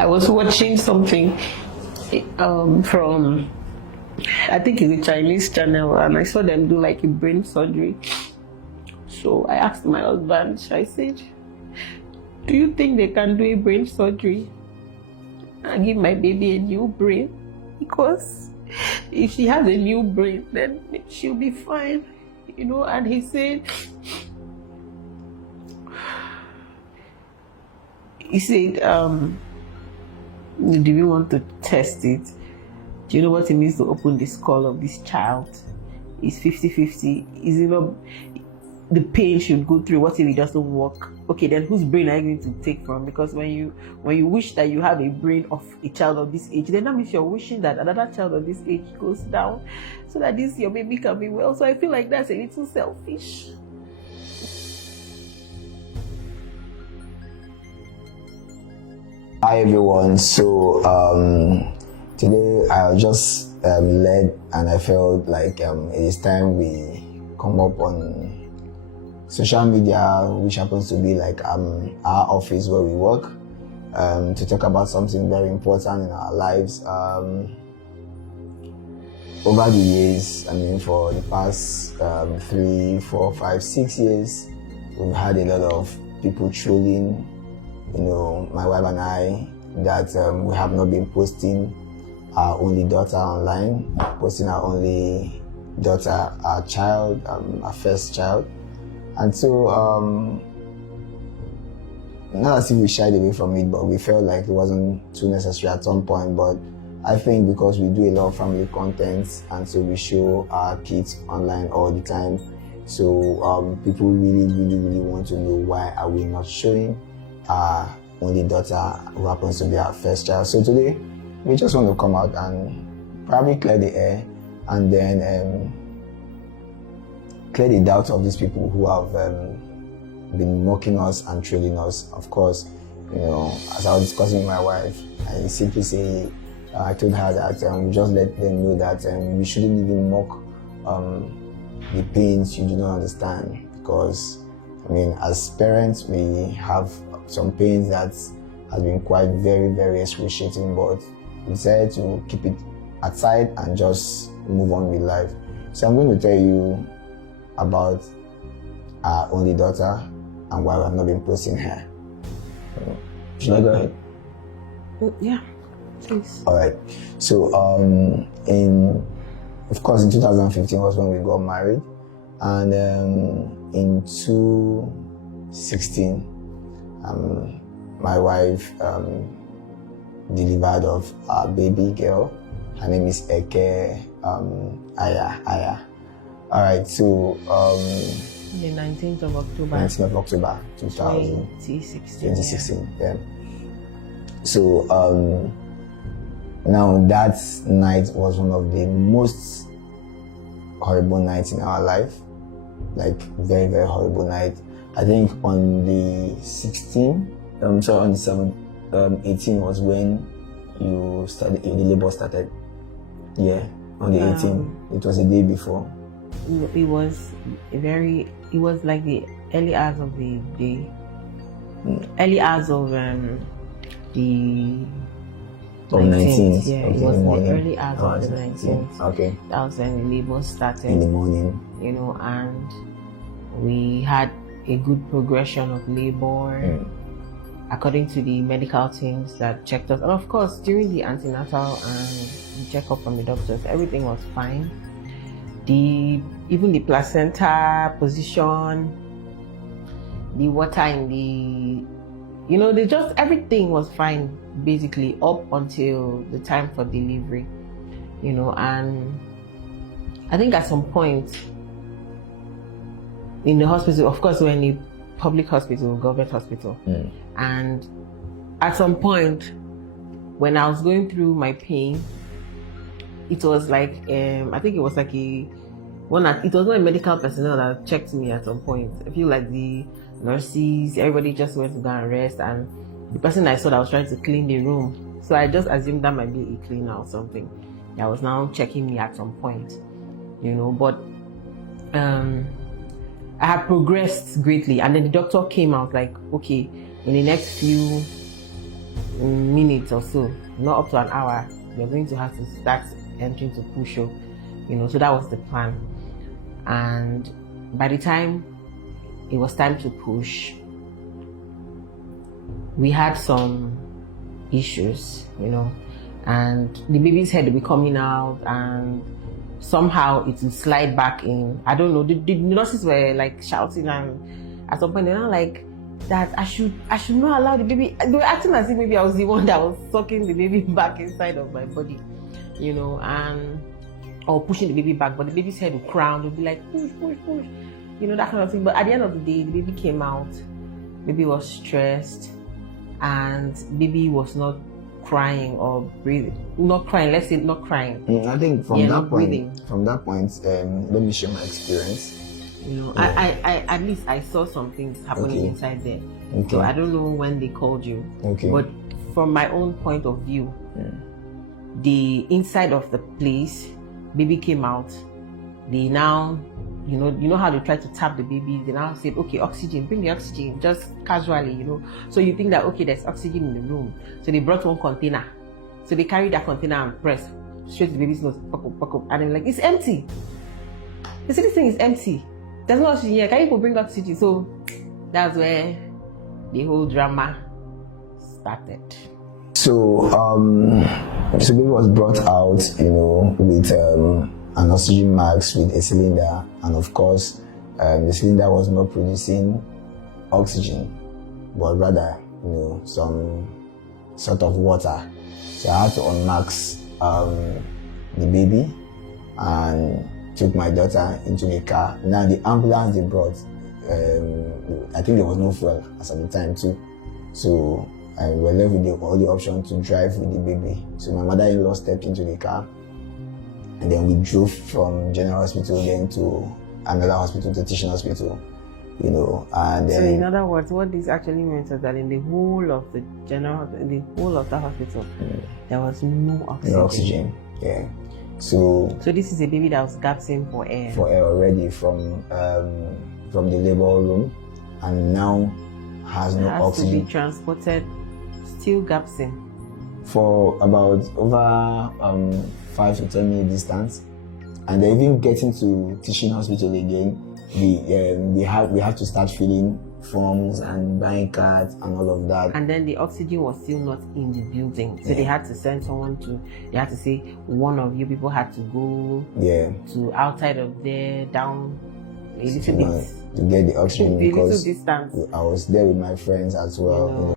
I was watching something from, I think it's a Chinese channel, and I saw them do like a brain surgery. So I asked my husband, I said, do you think they can do a brain surgery and give my baby a new brain? Because if she has a new brain, then she'll be fine, you know. And he said, do we want to test it? Do you know what it means to open the skull of this child? It's 50-50. Is it not, the pain should go through? What if it doesn't work? Okay, then whose brain are you going to take from? Because when you wish that you have a brain of a child of this age, then that means you're wishing that another child of this age goes down so that this your baby can be well. So I feel like that's a little selfish. Hi everyone. So today I was just led, and I felt like it is time we come up on social media, which happens to be like our office where we work, to talk about something very important in our lives. Over the years, I mean, for the past 3, 4, 5, 6 years, we've had a lot of people trolling, you know, my wife and I, that we have not been posting our only daughter online, posting our only daughter, our child, our first child. And so, not as if we shied away from it, but we felt like it wasn't too necessary at some point. But I think because we do a lot of family content, and so we show our kids online all the time, so people really want to know, why are we not showing our only daughter, who happens to be our first child. So today we just want to come out and probably clear the air, and then clear the doubts of these people who have been mocking us and trolling us. Of course, you know, as I was discussing with my wife, I simply say, I told her that we just let them know that we shouldn't even mock the pains you do not understand, because I mean, as parents, we have some pains that has been quite very excruciating, but we decided to keep it aside and just move on with life. So I'm going to tell you about our only daughter and why we have not been posting her. Should I go ahead? Yeah, please. All right. So of course, in 2015 was when we got married, and in 2016, my wife delivered of our baby girl. Her name is Eke Aya. All right, so The 19th of October. 19th of October 2016. Yeah. So now that night was one of the most horrible nights in our life, like very horrible night. I think on the 16th, on the 7th, 18 was when you started, the labor started. Yeah, on the 18th. It was a day before. It was like the early hours of the day. Early hours of the 19th. Yeah, okay, it was morning. the early hours of the 19th. Okay. That was when the labor started. In the morning. You know, and we had a good progression of labor, according to the medical teams that checked us. And of course, during the antenatal and the checkup from the doctors, everything was fine. Even the placenta position, the water in the, you know, everything was fine, basically, up until the time for delivery, you know. And I think at some point in the hospital, of course, we're in a public hospital, government hospital, and at some point when I was going through my pain, it was like I think it was like it was not a medical personnel that checked me at some point. I feel like the nurses, everybody just went to go and rest, and the person I saw that was trying to clean the room, so I just assumed that might be a cleaner or something that was now checking me at some point, you know. But I had progressed greatly, and then the doctor came out like, okay, in the next few minutes or so, not up to an hour, you're going to have to start entering to push-up, so that was the plan. And by the time it was time to push, we had some issues, and the baby's head will be coming out, and somehow it will slide back in. I don't know. The nurses were like shouting, and at some point they're not like that. I should not allow the baby. They were acting as if maybe I was the one that was sucking the baby back inside of my body, and or pushing the baby back. But the baby's head will crown. They'll be like push, that kind of thing. But at the end of the day, the baby came out. Baby was stressed, and baby was not crying or breathing. Not crying. Let's say not crying. I think from that point, let me share my experience. I at least I saw some things happening inside there. Okay. So I don't know when they called you. Okay. But from my own point of view, the inside of the place, baby came out. They now, you know how they try to tap the baby. They now said, okay, oxygen, bring the oxygen, just casually, So you think that, okay, there's oxygen in the room. So they brought one container. So they carried that container and press straight to the baby's nose, poke up, and they're like, it's empty. They said, this thing is empty. There's no oxygen here. Can you go bring oxygen? So that's where the whole drama started. So, baby was brought out, with an oxygen mask, with a cylinder, and of course, the cylinder was not producing oxygen, but rather, some sort of water. So I had to unmask the baby and took my daughter into the car. Now the ambulance they brought, I think there was no fuel as at the time too. So I was left with the only option to drive with the baby. So my mother-in-law stepped into the car, and then we drove from General Hospital then to another hospital, to Teaching Hospital, and so in other words, what this actually means is that in the whole of the hospital, there was no oxygen. No oxygen, yeah. So this is a baby that was gasping for air. For air already from the labor room, and now has no oxygen. To be transported, still gasping. For about over 5 to 10 minute distance, and then even getting to Teaching Hospital again, we have to start filling forms and buying cards and all of that. And then the oxygen was still not in the building, so they had to send someone they had to say, one of you people had to go to outside of there, down a little bit to get the oxygen, because distance. I was there with my friends as well.